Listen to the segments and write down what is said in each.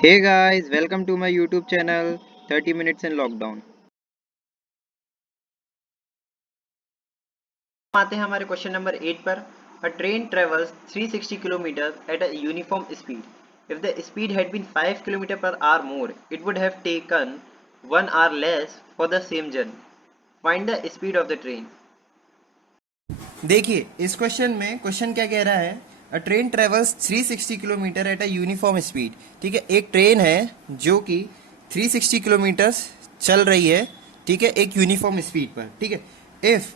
Hey guys, welcome to my YouTube channel 30 minutes in lockdown। आते हैं हमारे question number 8 पर। A train travels 360 kilometre at a uniform speed. If the speed had been 5 kilometre per hour more, it would have taken 1 hour less for the same journey. Find the speed of the train. देखिए इस question में question क्या कह रहा है। A train travels 360 kilometre at a uniform speed. ठीक है, एक ट्रेन है जो कि 360 किलोमीटर चल रही है। ठीक है, एक यूनिफॉर्म स्पीड पर। ठीक है, if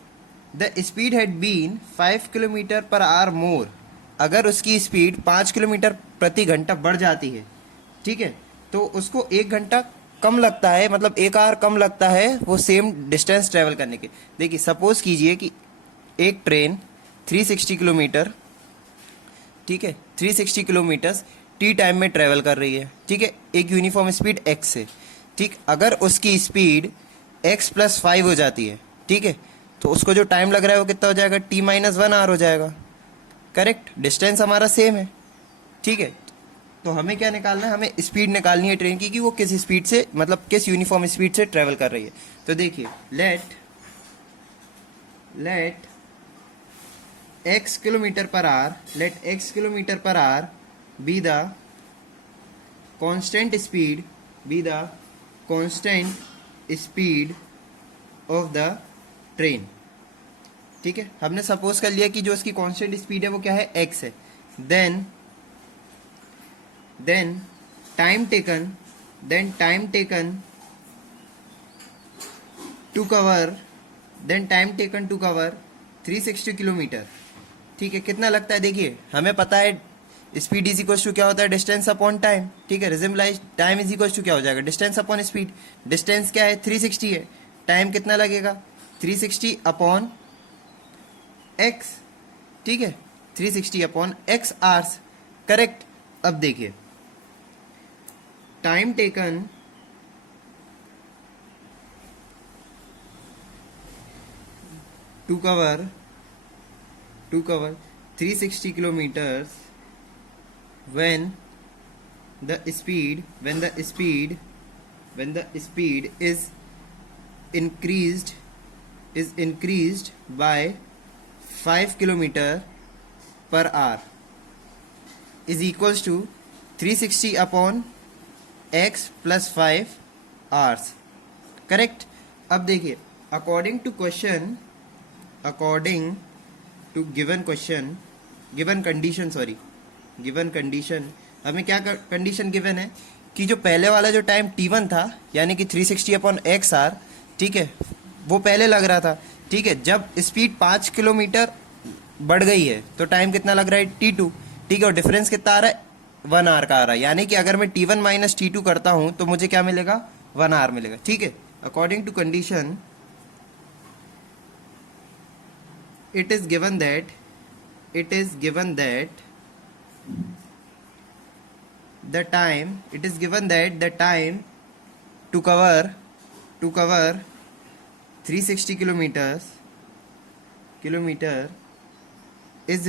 the speed had been 5 kilometre per hour more, अगर उसकी स्पीड 5 किलोमीटर प्रति घंटा बढ़ जाती है, ठीक है, तो उसको 1 घंटा कम लगता है, मतलब 1 आवर कम लगता है वो सेम डिस्टेंस ट्रेवल करने के। देखिए सपोज कीजिए कि एक ट्रेन 360 किलोमीटर, ठीक है, 360 किलोमीटर टी टाइम में ट्रेवल कर रही है। ठीक है, एक यूनिफॉर्म स्पीड एक्स से। ठीक, अगर उसकी स्पीड एक्स प्लस 5 हो जाती है, ठीक है, तो उसको जो टाइम लग रहा है वो कितना हो जाएगा, t-1 आवर हो जाएगा। करेक्ट, डिस्टेंस हमारा सेम है। ठीक है, तो हमें क्या निकालना है, हमें स्पीड निकालनी है ट्रेन की कि वो किस स्पीड से, मतलब किस यूनिफॉर्म स्पीड से ट्रेवल कर रही है। तो देखिए let x kilometre per hour, let x kilometre per hour be the constant speed, be the constant speed of the train। ठीक है, हमने सपोज कर लिया कि जो उसकी कांस्टेंट स्पीड है वो क्या है, x है। Then time taken, time taken to cover, 360 kilometre. ठीक है, कितना लगता है, देखिए हमें पता है स्पीड इज इक्वल टू क्या होता है, डिस्टेंस अपॉन टाइम। ठीक है, result time is equal to क्या हो जाएगा, डिस्टेंस अपॉन स्पीड। डिस्टेंस क्या है, 360 है। टाइम कितना लगेगा, 360 अपॉन एक्स। ठीक है, 360 अपॉन एक्स आवर्स। करेक्ट। अब देखिए time taken to cover 360 kilometers when the speed is increased by 5 kilometer per hour is equals to 360 upon x plus 5 hours। Correct. अब देखिए अकॉर्डिंग टू गिवन कंडीशन, हमें क्या condition given है कि जो पहले वाला जो टाइम t1 था, यानी कि 360 अपॉन एक्स आर, ठीक है, वो पहले लग रहा था। ठीक है, जब स्पीड 5 किलोमीटर बढ़ गई है तो टाइम कितना लग रहा है, t2। ठीक है, और डिफरेंस कितना आ रहा है, 1 आवर का आ रहा है। यानी कि अगर मैं t1 माइनस t2 करता हूं तो मुझे क्या मिलेगा, 1 आवर मिलेगा। ठीक है, according to condition it is given that the time to cover 360 kilometer is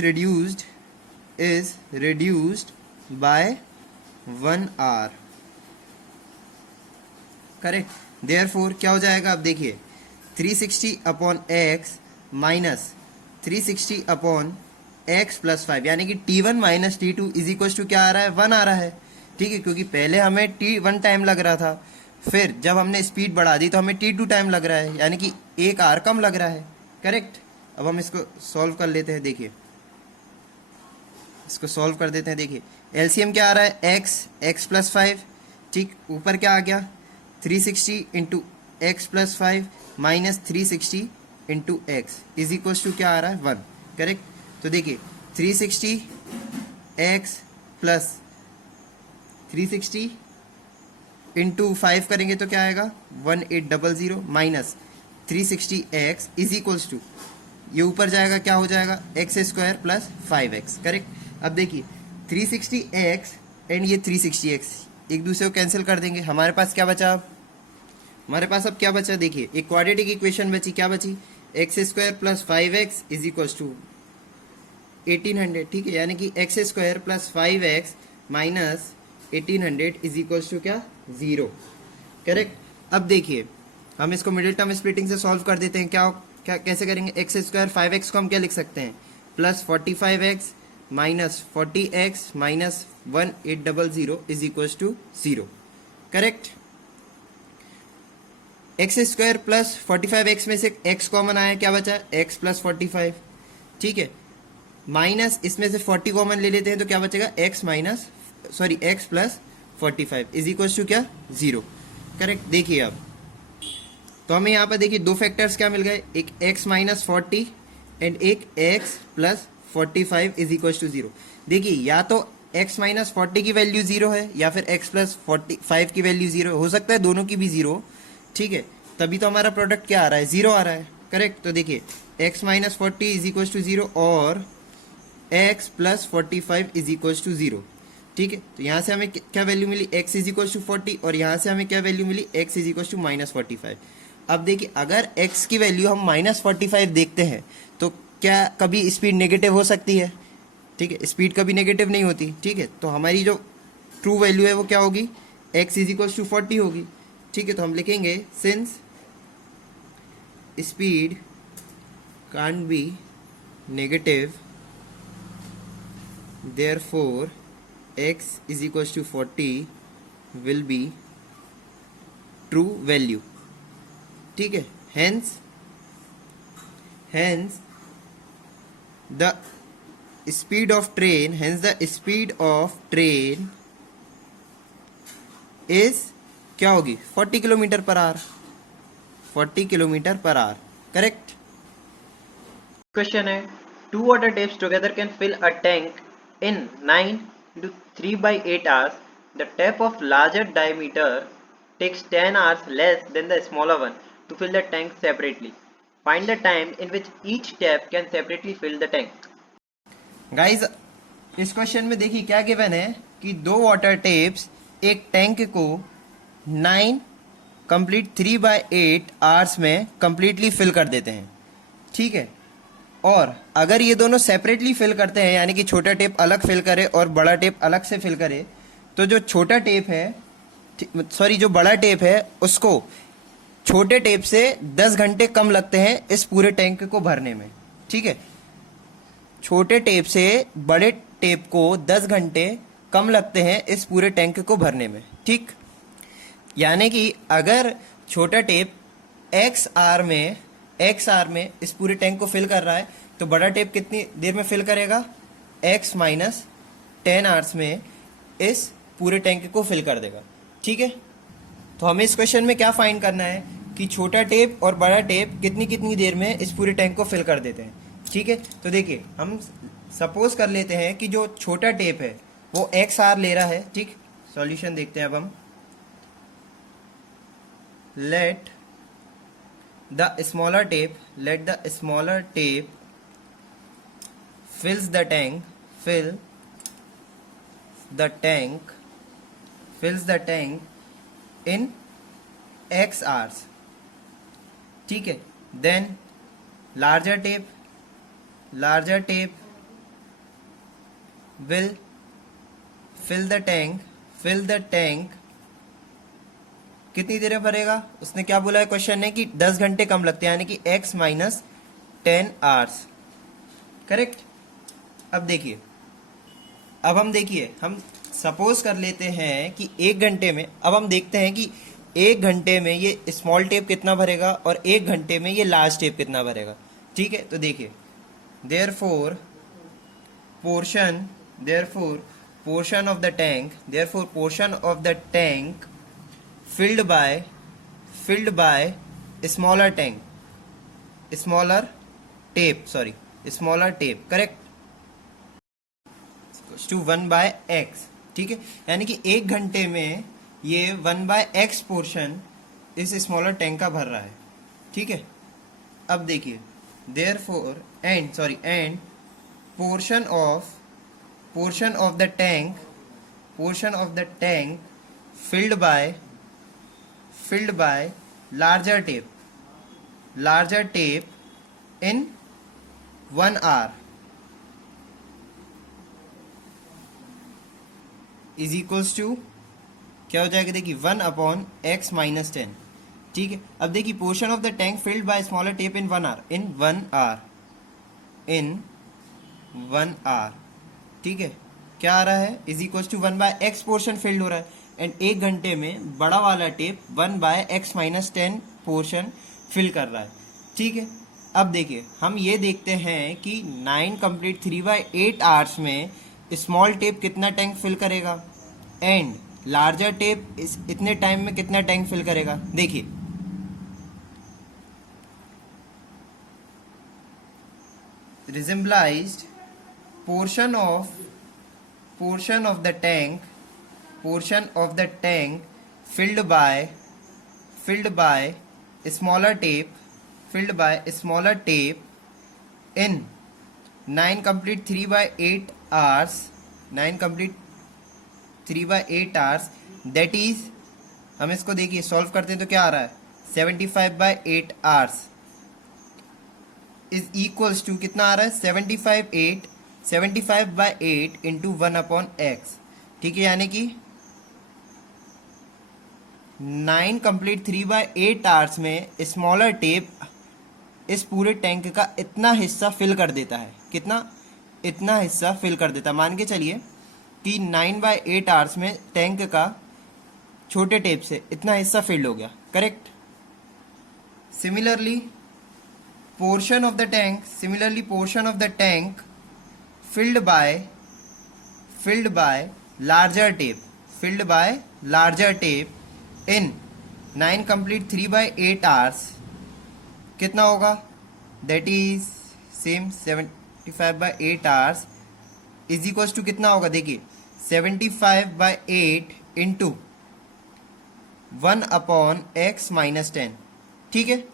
reduced by 1 hour। Correct. Therefore क्या हो जाएगा, अब देखिए 360 upon x minus 360 upon x plus 5, यानी कि t1 minus t2 is equal to क्या आ रहा है, 1 आ रहा है। ठीक है, क्योंकि पहले हमें t1 टाइम लग रहा था, फिर जब हमने स्पीड बढ़ा दी तो हमें t2 टाइम लग रहा है, यानी कि 1 आवर कम लग रहा है। करेक्ट। अब हम इसको सॉल्व कर लेते हैं। देखिए इसको सॉल्व कर देते हैं। देखिए एलसीएम क्या आ रहा है, एक्स प्लस 5। ठीक, ऊपर क्या आ गया, 360 into x plus 5 minus 360 into x is equal to क्या आ रहा है, 1। करेक्ट। तो देखिए 360 एक्स प्लस 360 इंटू 5 करेंगे तो क्या आएगा, 1800 माइनस 360 एक्स इज इक्वल्स टू, ये ऊपर जाएगा क्या हो जाएगा, x square plus 5x। Correct. अब देखिए 360x एंड ये 360x एक दूसरे को कैंसिल कर देंगे, हमारे पास क्या बचा, हमारे पास अब क्या बचा, देखिए एक क्वाड्रेटिक इक्वेशन बची, क्या बची, x square plus 5x is equal to 1800। ठीक है, यानी कि x square plus 5x minus 1800 is equals to क्या 0। करेक्ट। अब देखिए हम इसको मिडिल टर्म स्प्लिटिंग से सॉल्व कर देते हैं। क्या क्या कैसे करेंगे? एक्स स्क्वायर 5x को हम क्या लिख सकते हैं? Plus 45x minus 40x minus 1800 is equals to 0। Correct. X square plus 45x में से x कॉमन आया, क्या बचा? x plus 45। ठीक है, माइनस इसमें से 40 कॉमन ले लेते हैं तो क्या बचेगा? x minus sorry x plus 45 is equals to क्या 0। करेक्ट। देखिए अब तो हमें यहाँ पर देखिए दो फैक्टर्स क्या मिल गए, एक x माइनस 40 एंड एक x plus 45 is equals to 0। देखिए या तो x माइनस 40 की वैल्यू 0 है या फिर x प्लस 45 की वैल्यू 0 हो सकता है दोनों की भी 0। ठीक है, तभी तो हमारा प्रोडक्ट क्या आ रहा है? 0 आ रहा है। करेक्ट। तो देखिए x minus 40 is equals to 0 और x plus 45 is equals to 0। ठीक है, तो यहाँ से हमें क्या वैल्यू मिली? x इज इक्वल्स टू 40 और यहाँ से हमें क्या वैल्यू मिली? x is equals to minus 45। अब देखिए अगर x की वैल्यू हम माइनस 45 देखते हैं तो क्या कभी स्पीड नेगेटिव हो सकती है? ठीक है, स्पीड कभी नेगेटिव नहीं होती। ठीक है, तो हमारी जो ट्रू वैल्यू है वो क्या होगी? x इज इक्वल्स टू 40 होगी। ठीक है, तो हम लिखेंगे since speed can't be negative therefore x is equals to 40 will be true value। ठीक है, hence the speed of train is क्या होगी? 40 kilometre per hour. 40 kilometre per hour. Correct. Question है, two water taps together can fill a tank in 9 to 3/8 hours. The tap of larger diameter takes 10 hours less than the smaller one to fill the tank separately. Find the time in which each tap can separately fill the tank. Guys इस question में देखिए क्या given है कि दो water tapes एक tank को 9 complete 3/8 hours में कंप्लीटली फिल कर देते हैं। ठीक है, और अगर ये दोनों सेपरेटली फिल करते हैं यानी कि छोटा टेप अलग फिल करे और बड़ा टेप अलग से फिल करे तो जो छोटा टेप है सॉरी जो बड़ा टेप है उसको छोटे टेप से 10 घंटे कम लगते हैं इस पूरे टैंक को भरने में। ठीक है, छोटे टेप से बड़े टेप को 10 घंटे कम लगते हैं इस पूरे टैंक को भरने में। ठीक, यानी कि अगर छोटा टेप एक्स आर में इस पूरे टैंक को फिल कर रहा है तो बड़ा टेप कितनी देर में फिल करेगा? x माइनस 10 आवर्स में इस पूरे टैंक को फिल कर देगा। ठीक है, तो हमें इस क्वेश्चन में क्या फाइंड करना है कि छोटा टेप और बड़ा टेप कितनी कितनी देर में इस पूरे टैंक को फिल कर देते हैं। ठीक है, तो देखिए हम सपोज कर लेते हैं कि जो छोटा टेप है वो x आर ले रहा है। ठीक, सॉल्यूशन देखते हैं अब हम। let the smaller tape fills the tank in x hours। ठीक है, then larger tape will fill the tank कितनी देर में भरेगा? उसने क्या बोला है क्वेश्चन ने कि 10 घंटे कम लगते हैं यानी कि x माइनस 10 आवर्स। करेक्ट। अब देखिए हम सपोज कर लेते हैं कि 1 घंटे में, अब हम देखते हैं कि 1 घंटे में ये स्मॉल टेप कितना भरेगा और 1 घंटे में ये लार्ज टेप कितना भरेगा। ठीक है, तो देखिए therefore portion of the tank filled by smaller tape correct to 1/x। ठीक है, यानी कि 1 घंटे में ये 1/x पोर्शन इस स्मॉलर टैंक का भर रहा है। ठीक है, अब देखिए therefore and portion of the tank filled by larger tape in 1 hour। Is equals to क्या हो जाएगा, देखिए 1/x-10। ठीक है, अब देखिए portion of the tank filled by smaller tape in 1 hour, in 1 hour. ठीक है, क्या आ रहा है, is equals to 1/x portion filled हो रहा है, एंड 1 घंटे में बड़ा वाला टेप 1/x-10 पोर्शन फिल कर रहा है। ठीक है, अब देखिए हम ये देखते हैं कि 9 कंप्लीट 3/8 आवर्स में स्मॉल टेप कितना टैंक फिल करेगा, एंड लार्जर टेप इस इतने टाइम में कितना टैंक फिल करेगा। देखिए रिजेंबलाइज्ड portion of portion of the tank filled by smaller tape in 9 complete 3/8 hours, 9 complete 3/8 hours, that is, हम इसको देखिए सॉल्व करते हैं तो क्या आ रहा है, 75/8 hours इज इक्वल्स टू कितना आ रहा है, 75/8 इंटू 1/x। ठीक है, यानी कि 9 कंप्लीट 3/8 आवर्स में स्मॉलर टेप इस पूरे टैंक का इतना हिस्सा फिल कर देता है। कितना, इतना हिस्सा फिल कर देता है। मान के चलिए कि 9/8 आवर्स में टैंक का छोटे टेप से इतना हिस्सा फिल हो गया। Correct. Similarly portion of the tank filled by larger tape in 9 complete 3/8 hours कितना होगा, that is same 75/8 hours is equal to कितना होगा, देखिए 75/8 इंटू 1/x-10। ठीक है,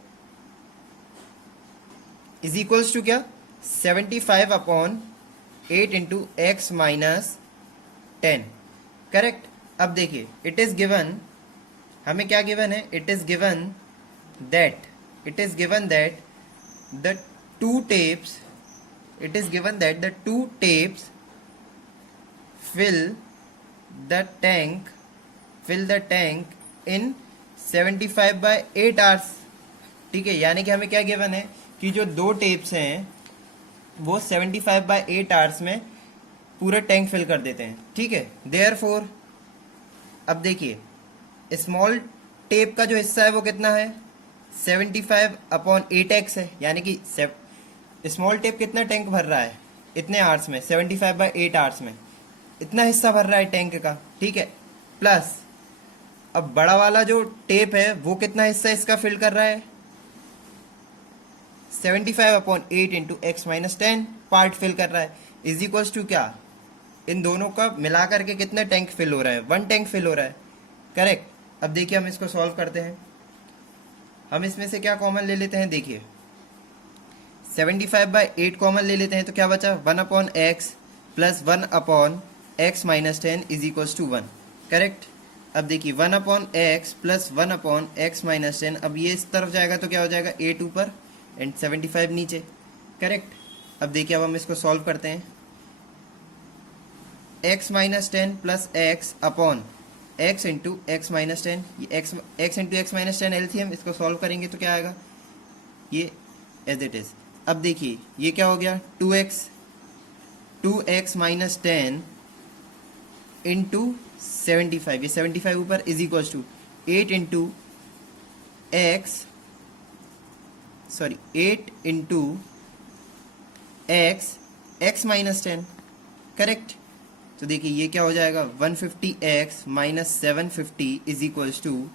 इज इक्वल्स टू क्या, 75/8 इंटू x-10। करेक्ट। अब देखिए इट इज गिवन, हमें क्या गिवन है, it is given that the two tapes fill the tank in 75/8 hours। ठीक है, यानी कि हमें क्या गिवन है कि जो दो टेप्स हैं वो 75/8 आवर्स में पूरा टैंक फिल कर देते हैं। ठीक है, देयरफॉर अब देखिए स्मॉल टेप का जो हिस्सा है वो कितना है, 75/8x है, यानी कि स्मॉल टेप कितना टैंक भर रहा है इतने आवर्स में, 75/8 आवर्स में इतना हिस्सा भर रहा है टैंक का। ठीक है, प्लस अब बड़ा वाला जो टेप है वो कितना हिस्सा इसका फिल कर रहा है, 75/8 इंटू x-10 पार्ट फिल कर रहा है, इज इक्वल्स टू क्या, इन दोनों का मिला करके कितना टैंक फिल हो रहा है, 1 टैंक फिल हो रहा है। करेक्ट। अब देखिए हम इसको सॉल्व करते हैं, हम इसमें से क्या कॉमन ले लेते हैं, देखिए 75/8 कॉमन ले लेते हैं तो क्या बचा, 1/x plus 1/x-10 is equals to 1। Correct. अब देखिए 1/x प्लस 1/x-10, अब ये इस तरफ जाएगा तो क्या हो जाएगा, 8 ऊपर एंड 75 नीचे। करेक्ट। अब देखिए अब हम इसको सॉल्व करते हैं, x-10 plus x upon x into x-10, x into x-10 LCM, इसको सॉल्व करेंगे तो क्या आएगा, ये एज इट इज। अब देखिए ये क्या हो गया, 2x-10 इंटू 75, ये 75 ऊपर is equal to 8 into x-10। Correct. तो देखिए ये क्या हो जाएगा, 150x minus 750 is equals to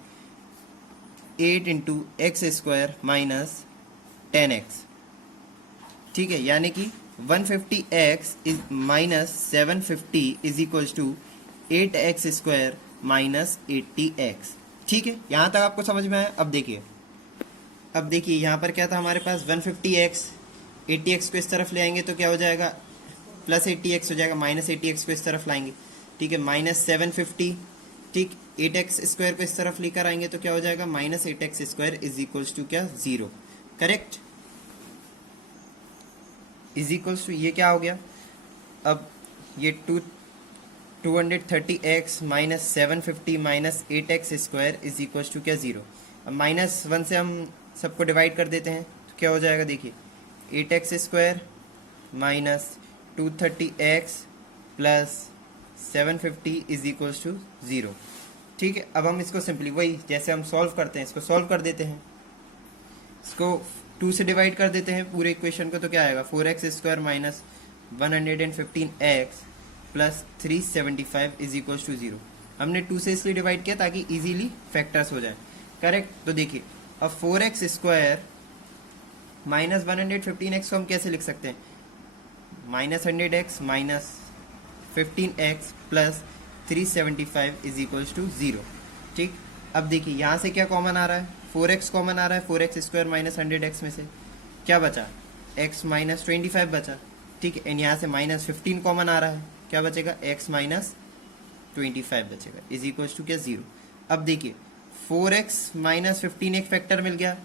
8 into x² minus 10x। ठीक है, यानी कि 150x is minus 750 is equals to 8x² minus 80x। ठीक है, यहाँ तक आपको समझ में आया। अब देखिए यहाँ पर क्या था हमारे पास, 150x, 80x को इस तरफ ले आएंगे तो क्या हो जाएगा, प्लस 80x हो जाएगा, माइनस 80x को इस तरफ लाएंगे। ठीक है, माइनस 750। ठीक, 8x² को इस तरफ लेकर आएंगे तो क्या हो जाएगा, minus 8x² is equals to क्या, 0। करेक्ट। इज इक्वल्स टू ये क्या हो गया, अब ये 230x minus 750 minus 8x square is equal to क्या 0। अब -1 से हम सबको डिवाइड कर देते हैं तो क्या हो जाएगा, देखिए 8x square minus 230x plus 750 is equal to 0। ठीक है, अब हम इसको सिंपली वही जैसे हम सॉल्व करते हैं इसको सॉल्व कर देते हैं, इसको 2 से डिवाइड कर देते हैं पूरे इक्वेशन को, तो क्या आएगा 4x square minus 115x plus 375 is equal to 0। हमने 2 से इसलिए डिवाइड किया ताकि इजीली फैक्टर्स हो जाए, करेक्ट। तो देखिए अब 4x स्क्वायर माइनस 115x को हम कैसे लिख सकते हैं, minus 100x minus 15x plus 375 is equal to 0। ठीक, अब देखिए यहाँ से क्या कॉमन आ रहा है, 4x कॉमन आ रहा है, 4x स्क्वायर माइनस 100x में से क्या बचा, x माइनस 25 बचा। ठीक है, एंड यहाँ से माइनस 15 कॉमन आ रहा है, क्या बचेगा, x माइनस 25 बचेगा इज इक्वल टू क्या 0। अब देखिए 4x माइनस 15 एक फैक्टर मिल गया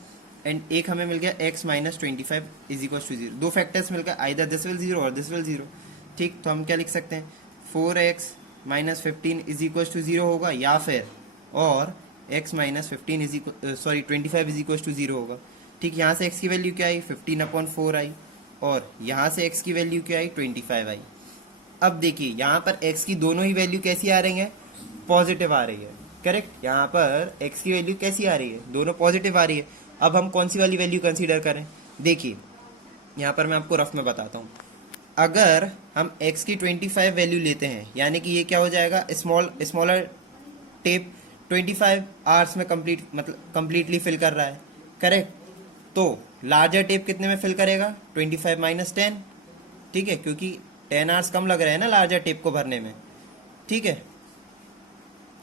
एंड एक हमें मिल गया x minus 25 is equal to 0। दो फैक्टर्स मिल गए, आइदर दिस विल 0 और दिस विल 0। ठीक, तो हम क्या लिख सकते हैं, 4x minus 15 is equal to 0 होगा, या फिर और x minus 15 is equal 25 is equal to 0 होगा। ठीक, यहाँ से x की वैल्यू क्या आई, 15/4 आई, और यहाँ से x की वैल्यू क्या आई, 25 आई। अब देखिए यहाँ पर x की दोनों ही वैल्यू कैसी आ रही है, पॉजिटिव आ रही है, करेक्ट। यहाँ पर x की वैल्यू कैसी आ रही है, दोनों पॉजिटिव आ रही है। अब हम कौन सी वाली वैल्यू कंसीडर करें, देखिए यहाँ पर मैं आपको रफ में बताता हूँ। अगर हम x की 25 वैल्यू लेते हैं, यानी कि ये क्या हो जाएगा, स्मॉलर टेप 25 आवर्स में कंप्लीटली फिल कर रहा है, करेक्ट। तो लार्जर टेप कितने में फिल करेगा, 25 माइनस 10। ठीक है, क्योंकि 10 आवर्स कम लग रहे हैं ना लार्जर टेप को भरने में। ठीक है,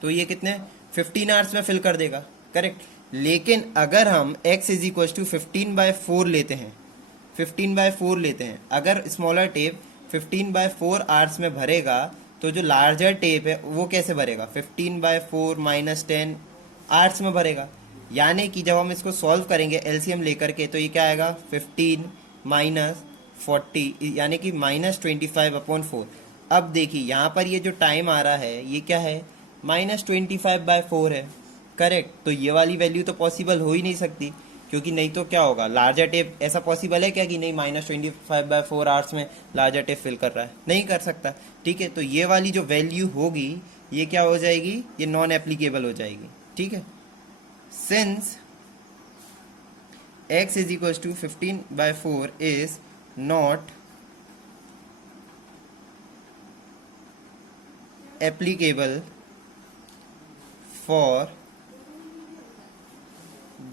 तो ये कितने 15 आवर्स में फिल कर देगा, करेक्ट। लेकिन अगर हम x इज इक्वल टू 15/4 लेते हैं, 15/4 लेते हैं, अगर स्मॉलर टेप 15/4 आवर्स में भरेगा तो जो लार्जर टेप है वो कैसे भरेगा, 15/4 माइनस 10 आवर्स में भरेगा। यानी कि जब हम इसको सॉल्व करेंगे एलसीएम लेकर के, तो ये क्या आएगा, 15 माइनस 40 यानी कि माइनस 25/4। अब देखिए यहाँ पर ये जो टाइम आ रहा है ये क्या है, माइनस 25/4 है, करेक्ट। तो ये वाली वैल्यू तो पॉसिबल हो ही नहीं सकती, क्योंकि नहीं तो क्या होगा, लार्जर टेप ऐसा पॉसिबल है क्या कि नहीं माइनस 25/4 आवर्स में लार्जर टेप फिल कर रहा है, नहीं कर सकता। ठीक है, तो ये वाली जो वैल्यू होगी ये क्या हो जाएगी, ये नॉन एप्लीकेबल हो जाएगी। ठीक है, since x is equal to 15/4 is not applicable for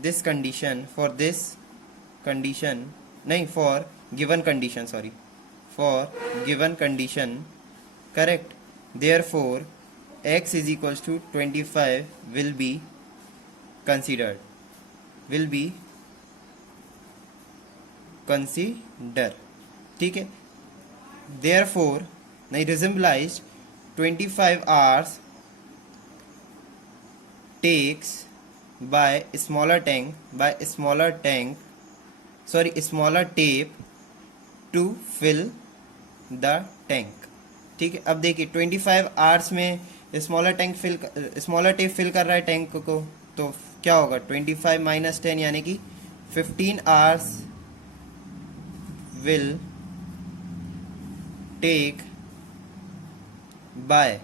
this condition, for this condition, नहीं for given condition, sorry, for given condition, correct. Therefore x is equals to 25 will be considered, will be consider। ठीक है, therefore नहीं resemblized 25 hours takes by smaller tape to fill the tank। ठीक है, अब देखिए 25 hours में smaller tape fill कर रहा है टैंक को, तो क्या होगा, 25 माइनस 10 यानी कि 15 hours will take by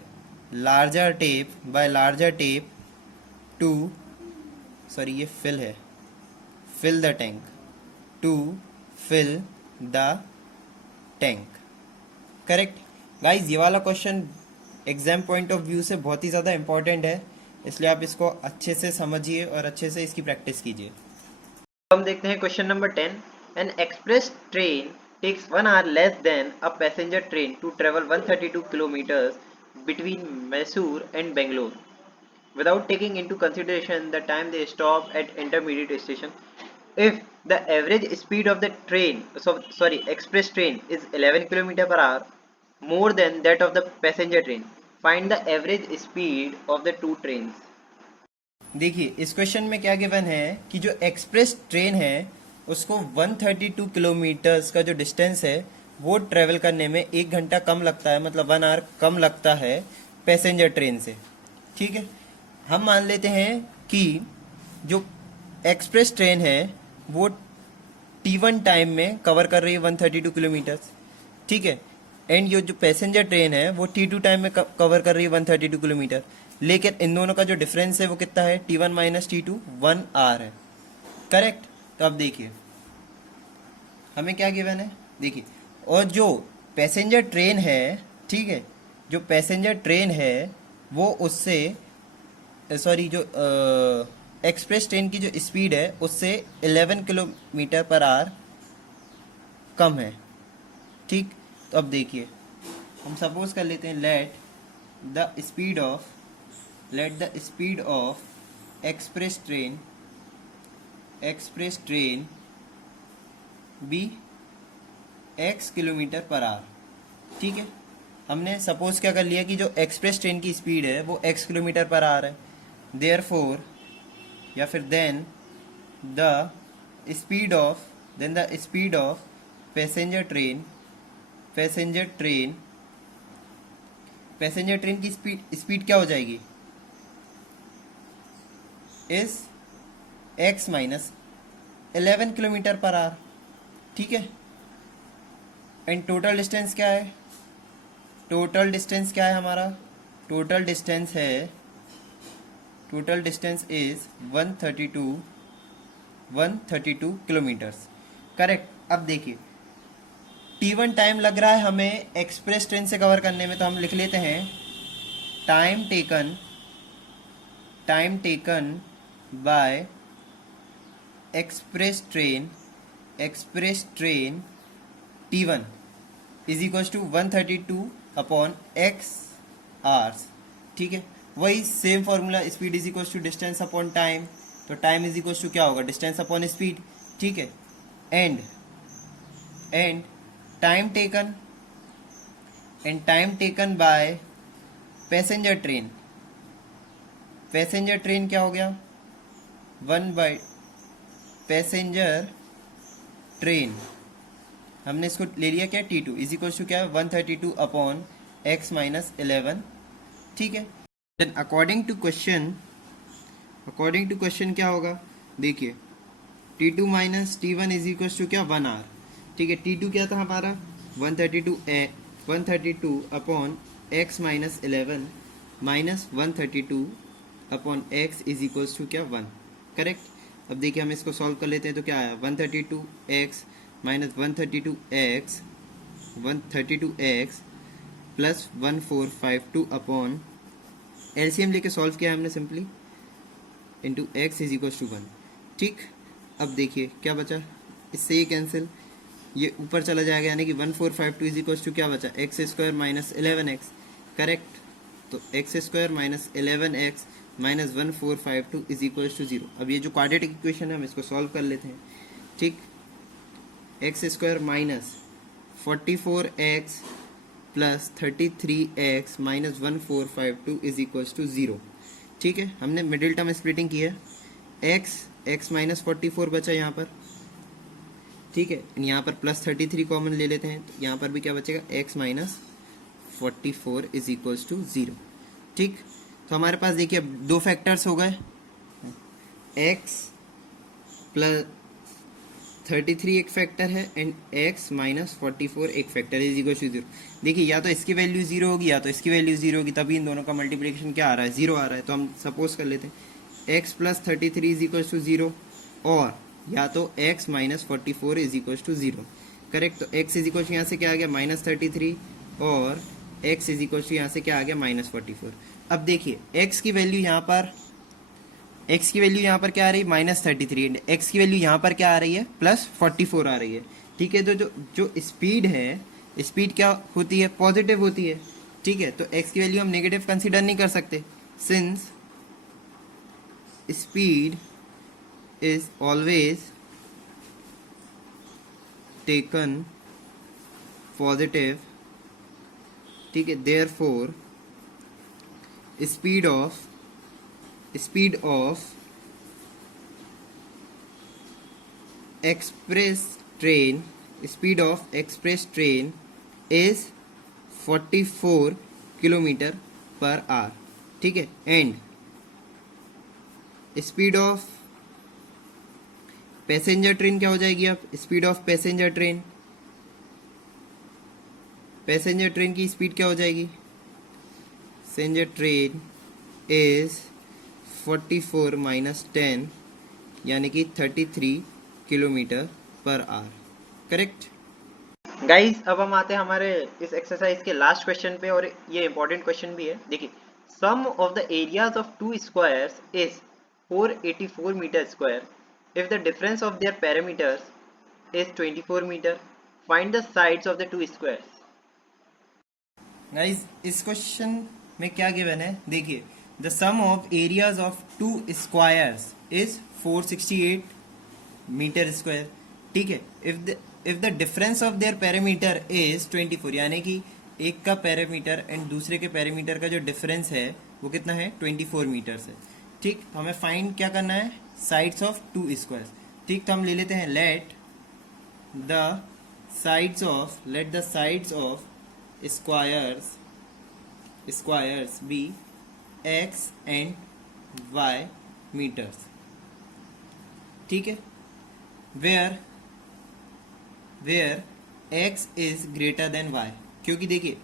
larger tape to, sorry ये फिल है, fill the tank, to fill the tank, correct. Guys ये वाला question exam point of view से बहुत ही ज़्यादा इंपॉर्टेंट है, इसलिए आप इसको अच्छे से समझिए और अच्छे से इसकी प्रैक्टिस कीजिए। हम देखते हैं question number 10। An express train takes 1 hour less than a passenger train to travel 132 kilometres between Mysore and Bangalore without taking into consideration the time they stop at intermediate station. If the average speed of the train, express train is 11 km per hour more than that of the passenger train, find the average speed of the two trains. देखिए इस question में क्या given है कि जो express train है उसको 132 kilometres का जो डिस्टेंस है वो ट्रेवल करने में 1 घंटा कम लगता है, मतलब 1 आवर कम लगता है, पैसेंजर ट्रेन से। ठीक है, हम मान लेते हैं कि जो एक्सप्रेस ट्रेन है वो T1 टाइम में कवर कर रही है 132 किलोमीटर। ठीक है, एंड ये जो पैसेंजर ट्रेन है वो T2 टाइम में कवर कर रही है 132 किलोमीटर। लेकिन इन दोनों का जो डिफरेंस है वो कितना है, T1 माइनस T2, 1 आवर है। करेक्ट। तो अब देखिए हमें क्या गिवन है, देखिए, और जो पैसेंजर ट्रेन है, ठीक है, जो पैसेंजर ट्रेन है वो उससे सॉरी जो एक्सप्रेस ट्रेन की जो स्पीड है उससे 11 किलोमीटर पर आवर कम है। ठीक, तो अब देखिए हम सपोज कर लेते हैं let the speed of express train be x kilometre per hour. ठीक है, हमने सपोज क्या कर लिया कि जो एक्सप्रेस ट्रेन की स्पीड है वो x किलोमीटर पर आवर है। देयरफॉर या फिर then the speed of passenger train की स्पीड क्या हो जाएगी, is x minus 11 kilometre per hour. ठीक है, एंड टोटल डिस्टेंस क्या है, हमारा total distance is 132 kilometres. Correct. अब देखिए T1 टाइम लग रहा है हमें एक्सप्रेस ट्रेन से कवर करने में, तो हम लिख लेते हैं time taken by express train T1 is equal to 132 upon x hours. ठीक है, वही same formula, speed is equal to distance upon time, तो टाइम इज इक्वल टू क्या होगा, डिस्टेंस अपॉन स्पीड। ठीक है, and time taken by passenger train क्या हो गया, 1 बाय पैसेंजर ट्रेन, हमने इसको ले लिया क्या, T2 इज इक्वल टू क्या है, 132 अपॉन x माइनस 11। ठीक है, देन अकॉर्डिंग टू क्वेश्चन क्या होगा, देखिए T2 minus T1 is equal to क्या, 1 आवर। ठीक है, T2 क्या था हमारा 132 upon x minus 11 minus 132 upon x is equal to क्या, 1। करेक्ट। अब देखिए हम इसको सॉल्व कर लेते हैं, तो क्या आया, 132x minus 132x plus 1452 upon LCM लेके सॉल्व किया हमने simply, into x is equal to 1। ठीक, अब देखिए क्या बचा, इससे ये कैंसिल, ये ऊपर चला जाएगा, यानी कि 1452 इज इक्वल टू क्या बचा, X square minus 11x। Correct, तो X square minus 11x minus 1452 is equal to 0। अब ये जो क्वाड्रेटिक इक्वेशन है हम इसको सॉल्व कर लेते हैं। ठीक, x square minus 44x plus 33x minus 1452 is equal to 0। ठीक है, हमने मिडिल टर्म स्प्लिटिंग की है, x माइनस 44 बचा यहाँ पर। ठीक है, यहाँ पर प्लस 33 कॉमन ले लेते हैं, तो यहाँ पर भी क्या बचेगा, x minus 44 is equal to 0। ठीक, तो हमारे पास देखिए अब दो फैक्टर्स हो गए, x प्लस 33 एक फैक्टर है एंड x माइनस 44 एक फैक्टर इज इक्वल टू 0। देखिए या तो इसकी वैल्यू 0 होगी या तो इसकी वैल्यू 0 होगी, तभी इन दोनों का मल्टीप्लिकेशन क्या आ रहा है, 0 आ रहा है। तो हम सपोज कर लेते हैं x plus 33 is equal to 0 और या तो x minus 44 is equal to 0। Correct, तो x इज इक्वल टू यहाँ से क्या आ गया, माइनस 33 और x इज इक्वल टू यहाँ से क्या आ गया, माइनस 44। अब देखिए x की वैल्यू यहाँ पर क्या आ रही है, माइनस 33, x की वैल्यू यहाँ पर क्या आ रही है, प्लस 44 आ रही है। ठीक है, तो जो स्पीड है, स्पीड क्या होती है, पॉजिटिव होती है। ठीक है, तो x की वैल्यू हम नेगेटिव कंसीडर नहीं कर सकते, since speed is always taken positive. ठीक है, therefore speed of express train is 44 kilometre per hour, ठीक है। And speed of passenger train क्या हो जाएगी? अब स्पीड ऑफ पैसेंजर ट्रेन की स्पीड क्या हो जाएगी? पैसेंजर ट्रेन इज 44 माइनस 10 यानी कि 33 kilometre per hour, correct. Guys अब हम आते हैं हमारे इस एक्सरसाइज के लास्ट क्वेश्चन पे, और ये इंपॉर्टेंट क्वेश्चन भी है। देखिए, sum of the areas of two squares is 484 metre square if the difference of their parameters is 24 metre, find the sides of the two squares. Guys इस question में क्या given है? देखिए, the sum of areas of two squares is 468 metre square, ठीक है। If the difference of their parameter is 24 यानी कि एक का पैरामीटर एंड दूसरे के पैरामीटर का जो डिफरेंस है वो कितना है? 24 मीटर्स है, ठीक। हमें फाइंड क्या करना है? साइड्स ऑफ टू स्क्वायर्स, ठीक। तो हम ले लेते हैं let the sides of squares be x and y metres, ठीक है। Where x is greater than y, क्योंकि देखिए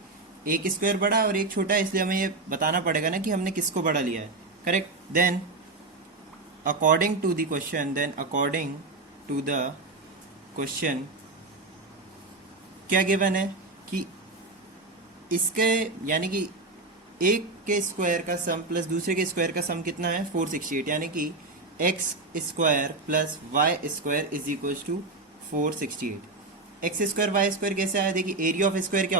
एक स्क्वायर बड़ा और एक छोटा है, इसलिए हमें ये बताना पड़ेगा ना कि हमने किसको बड़ा लिया है, correct. Then according to the question क्या गिवन है कि इसके यानी कि एक के स्क्वायर का सम प्लस दूसरे के स्क्वायर का सम कितना है? 468, यानी कि x square plus Y square is equal to 468। X square y square कैसे आया? देखिए, एरिया ऑफ स्क्वायर क्या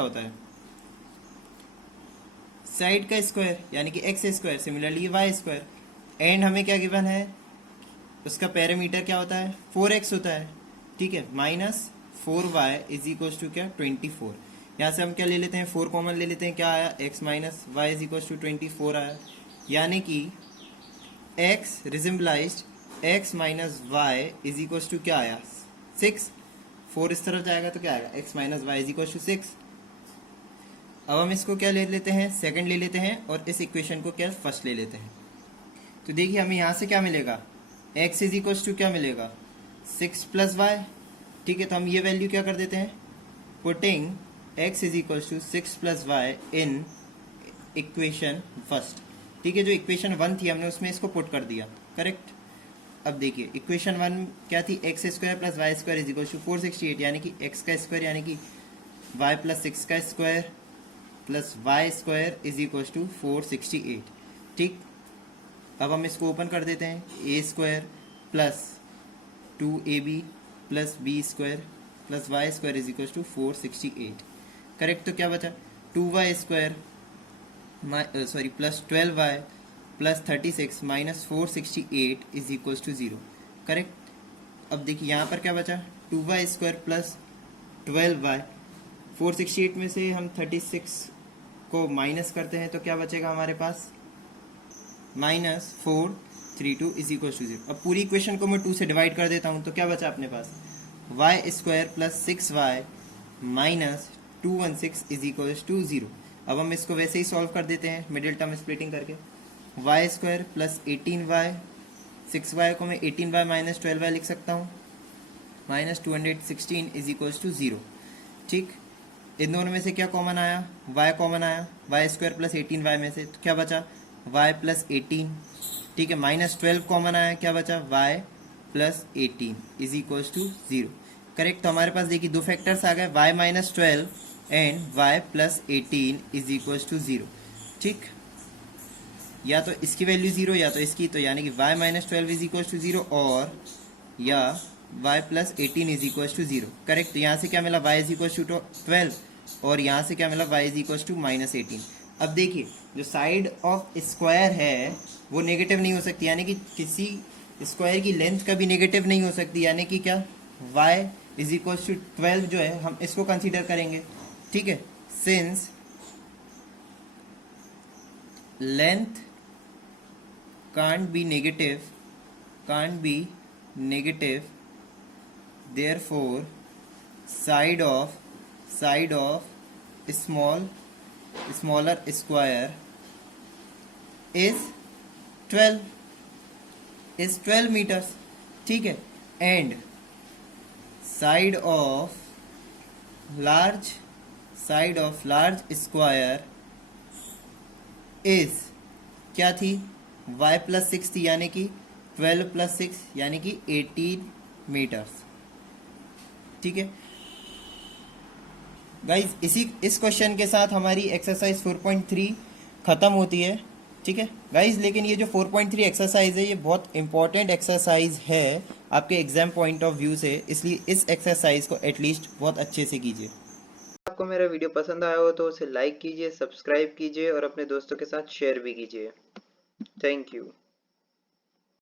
होता है? साइड का स्क्वायर यानी कि x square, similarly y square. And हमें क्या गिवन है? उसका पैरामीटर क्या होता है? 4x होता है, ठीक है। Minus 4y is equal to क्या? 24। यहाँ से हम क्या ले लेते हैं? 4 कॉमन ले लेते हैं, क्या आया? x minus y is equal to 24 आया, यानी कि x रिजम्बलाइज्ड x minus y is equal to क्या आया? 6। 4 इस तरफ जाएगा तो क्या आएगा? x minus y is equal to 6। अब हम इसको क्या ले लेते हैं? सेकंड ले लेते हैं, और इस इक्वेशन को क्या? फर्स्ट ले लेते हैं। तो देखिए हमें यहाँ से क्या मिलेगा? x इज इक्वल टू क्या मिलेगा? 6 प्लस वाई, ठीक है। तो हम ये वैल्यू क्या कर देते हैं? Putting x is equal to 6 plus y in equation first, ठीक है। जो इक्वेशन 1 थी हमने उसमें इसको पुट कर दिया, करेक्ट। अब देखिए इक्वेशन 1 क्या थी? X square plus Y square is equal to 468, यानी कि x का स्क्वायर यानी कि y प्लस 6 का square plus Y square is equal to 468, ठीक। अब हम इसको ओपन कर देते हैं। A square plus 2ab plus B square plus Y square is equal to 468, correct. तो क्या बचा? 2y square plus 12y plus 36 minus 468 is equal to 0, correct. अब देखिए यहाँ पर क्या बचा? 2y स्क्वायर प्लस 12y, 468 में से हम 36 को माइनस करते हैं तो क्या बचेगा हमारे पास? Minus 432 is equal to 0। अब पूरी इक्वेशन को मैं 2 से डिवाइड कर देता हूँ तो क्या बचा अपने पास? y square plus 6y minus 216 is equal to 0। अब हम इसको वैसे ही सॉल्व कर देते हैं मिडिल टर्म स्प्लिटिंग करके। y square plus 18y, 6y को मैं 18y माइनस 12y लिख सकता हूँ, माइनस 216 इज इक्वल टू 0, ठीक। इन दोनों में से क्या कॉमन आया? y कॉमन आया, y स्क्वायर प्लस 18y में से, तो क्या बचा? y प्लस 18, ठीक है। माइनस 12 कॉमन आया, क्या बचा? y plus 18 is equal to 0, correct. तो हमारे पास देखिए दो फैक्टर्स आ गए, y minus 12 and y plus 18 is equal to 0, ठीक। या तो इसकी वैल्यू 0 या तो इसकी, तो यानी कि y minus 12 is equal to 0 और या y plus 18 is equal to 0, correct. तो यहाँ से क्या मिला? y इज इक्वल टू 12 और यहाँ से क्या मिला? y is equal to minus 18। अब देखिए जो साइड ऑफ स्क्वायर है वो नेगेटिव नहीं हो सकती, यानी कि किसी स्क्वायर की लेंथ कभी नेगेटिव नहीं हो सकती, यानी कि क्या? y इज इक्वल टू 12 जो है हम इसको कंसीडर करेंगे, ठीक है। Since length can't be negative, therefore side of small smaller square is 12 meters, ठीक है, and side of large square is क्या थी, y plus 6 थी, यानी कि 12 plus 6 यानी कि 18 मीटर्स, ठीक है गाइज। इस क्वेश्चन के साथ हमारी एक्सरसाइज 4.3 खत्म होती है, ठीक है गाइज। लेकिन ये जो 4.3 एक्सरसाइज है ये बहुत इंपॉर्टेंट एक्सरसाइज है आपके एग्जाम पॉइंट ऑफ व्यू से, इसलिए इस एक्सरसाइज को एटलीस्ट बहुत अच्छे से कीजिए। आपको मेरा वीडियो पसंद आया हो तो उसे लाइक कीजिए, सब्सक्राइब कीजिए और अपने दोस्तों के साथ शेयर भी कीजिए। Thank you.